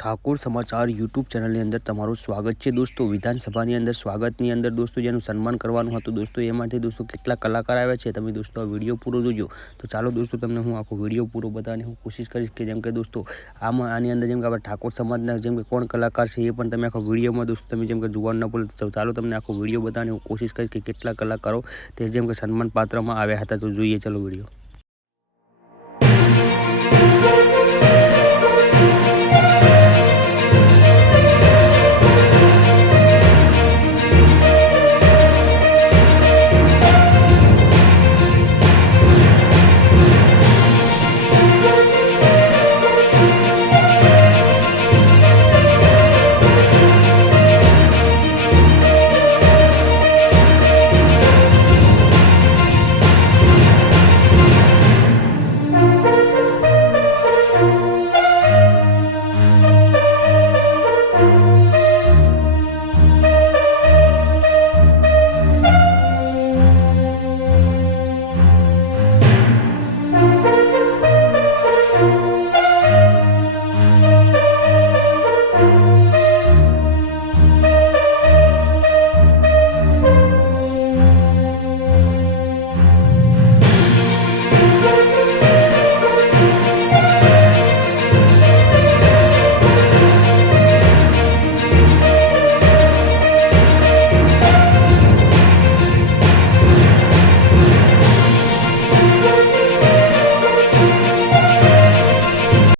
ઠાકોર સમાચાર યુટ્યુબ ચેનલની અંદર તમારું સ્વાગત છે દોસ્તો। વિધાનસભાની અંદર સ્વાગતની અંદર દોસ્તો જેનું સન્માન કરવાનું હતું દોસ્તો એમાંથી દોસ્તો કેટલા કલાકાર આવ્યા છે તમે દોસ્તો આ વિડીયો પૂરો જોજો। તો ચાલો દોસ્તો તમને હું આખો વિડીયો પૂરો બતાવવાની હું કોશિશ કરીશ કે જેમ કે દોસ્તો આની અંદર જેમ કે આપણે ઠાકોર સમાજના જેમ કે કોણ કલાકાર છે એ પણ તમે આખો વિડીયોમાં દોસ્તો તમે જેમ કે જોવાનું ન ભૂલો। તો ચાલો તમને આખો વિડીયો બતાવવાની હું કોશિશ કરીશ કે કેટલા કલાકારો તે જેમ કે સન્માન પાત્રમાં આવ્યા હતા। તો જોઈએ ચલો વિડીયો।